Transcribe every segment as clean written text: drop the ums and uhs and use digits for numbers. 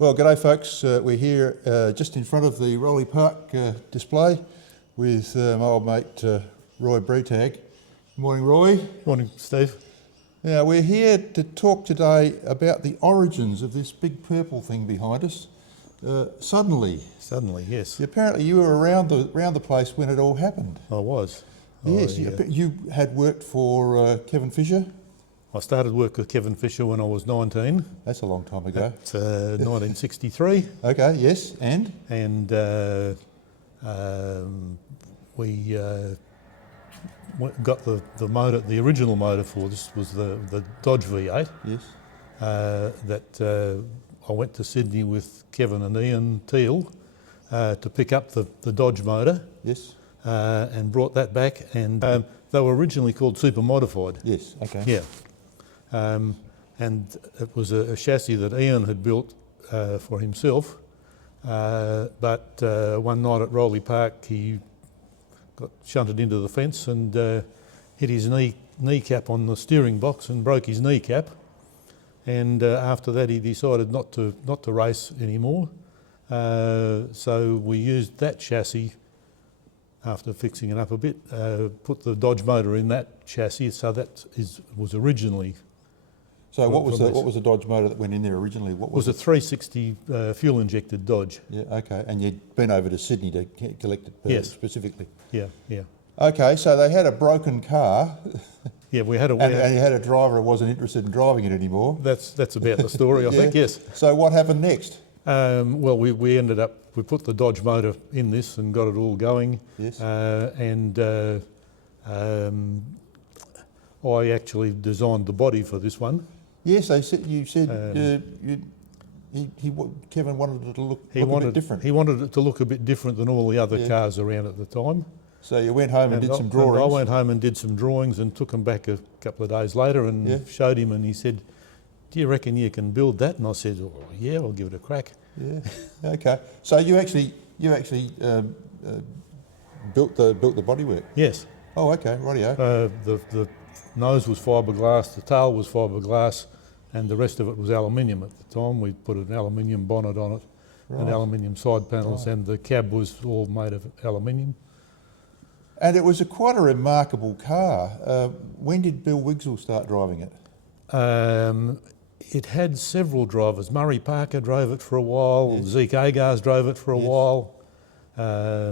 Well, g'day folks. We're here just in front of the Roy Park display with my old mate Roy Bretag. Good morning, Roy. Morning, Steve. Now, we're here to talk today about the origins of this big purple thing behind us. Suddenly, yes. Apparently you were around the place when it all happened. I was. Yes, you had worked for Kevin Fisher. I started work with Kevin Fisher when I was 19. That's a long time ago. It's 1963. Okay, yes, and? And we got the motor, the original motor for this was the Dodge V8. Yes. That I went to Sydney with Kevin and Ian Teal to pick up the Dodge motor. Yes. And brought that back, and they were originally called Super Modified. Yes, okay. Yeah. And it was a chassis that Ian had built for himself, but one night at Roy Park he got shunted into the fence and hit his kneecap on the steering box and broke his kneecap, and after that he decided not to race anymore, so we used that chassis. After fixing it up a bit, put the Dodge motor in that chassis, so that was originally. So what was the Dodge motor that went in there originally? What was it? Was a 360 fuel injected Dodge. Yeah, okay. And you'd been over to Sydney to collect it yes. specifically. Yeah, yeah. Okay, so they had a broken car. Yeah, we had a and you had a driver who wasn't interested in driving it anymore. That's about the story, I think. Yes. So what happened next? Well, we ended up, we put the Dodge motor in this and got it all going. Yes. I actually designed the body for this one. Yes, you said Kevin wanted it to look a bit different. He wanted it to look a bit different than all the other cars around at the time. So you went home and did some drawings? I went home and did some drawings and took them back a couple of days later and showed him, and he said, "Do you reckon you can build that?" And I said, "Oh, yeah, I'll give it a crack." Yeah. Okay. So you actually built the bodywork? Yes. Oh, okay. Rightio. The nose was fiberglass, the tail was fiberglass, and the rest of it was aluminium at the time. We put an aluminium bonnet on it, and aluminium side panels, and the cab was all made of aluminium. And it was quite a remarkable car. When did Bill Wigsell start driving it? It had several drivers. Murray Parker drove it for a while. Yes. Zeke Agars drove it for a while.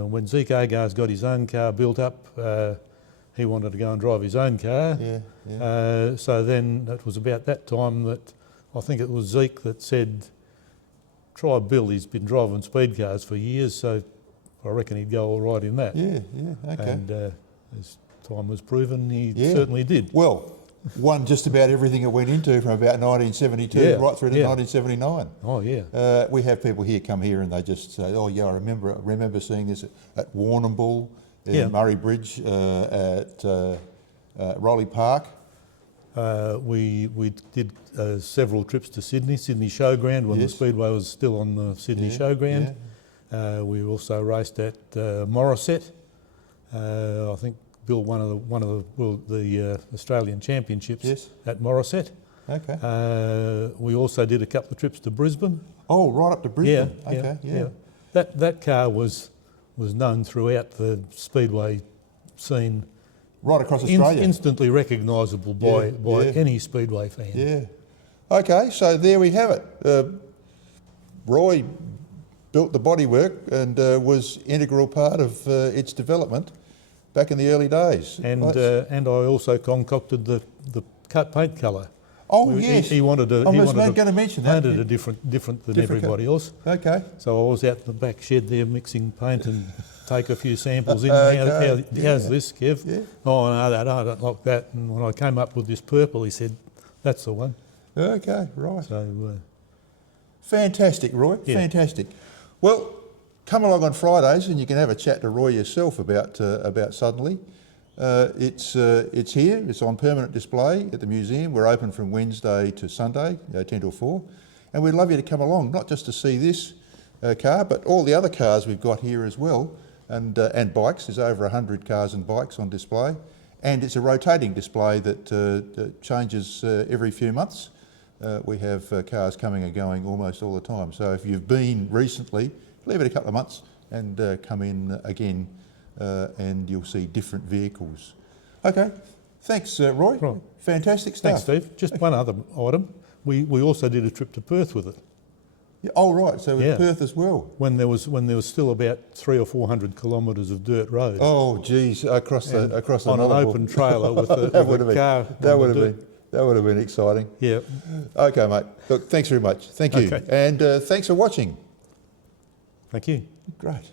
When Zeke Agars got his own car built up, he wanted to go and drive his own car. So then it was about that time that I think it was Zeke that said, "Try Bill, he's been driving speed cars for years, so I reckon he'd go all right in that." Yeah, okay. And as time was proven, he certainly did. Well, won just about everything it went into from about 1972 right through to 1979. Oh yeah. We have people here come here and they just say, "Oh yeah, I remember seeing this at Warrnambool, Murray Bridge, at Roy Park." We did several trips to Sydney Showground when the Speedway was still on the Sydney Showground. We also raced at Morisset. I think Bill won the Australian Championships at Morisset. Okay. We also did a couple of trips to Brisbane. Oh, right up to Brisbane. Yeah. That car was known throughout the speedway scene. Right across Australia. Instantly recognisable by any speedway fan. Yeah. Okay, so there we have it. Roy built the bodywork and was integral part of its development back in the early days. And I also concocted the paint colour. Oh yes. He wanted to. I was going to mention that. Painted a different than everybody else. Okay. So I was out in the back shed there mixing paint and take a few samples in. How's this, Kev? Yeah. Oh no, I don't like that. And when I came up with this purple, he said, "That's the one." Okay, right. So. Fantastic, Roy. Yeah. Fantastic. Well, come along on Fridays and you can have a chat to Roy yourself about Suddenly. It's here. It's on permanent display at the museum. We're open from Wednesday to Sunday, 10 till 4. And we'd love you to come along, not just to see this car, but all the other cars we've got here as well, and bikes. There's over 100 cars and bikes on display. And it's a rotating display that changes every few months. we have cars coming and going almost all the time. So if you've been recently, leave it a couple of months and come in again and you'll see different vehicles. Okay, thanks Roy. Right. Fantastic stuff. Thanks, Steve. Just one other item. We also did a trip to Perth with it. Yeah, oh right, so with Yeah. Perth as well. When there was still about 300 or 400 kilometres of dirt road. Oh geez, across the on an Nullarbor. open trailer with a, That with would a have car. been that on would the have dirt. been that would have been exciting. Yeah. Okay, mate. Look, thanks very much. Thank you, Okay. and thanks for watching. Thank you. Great.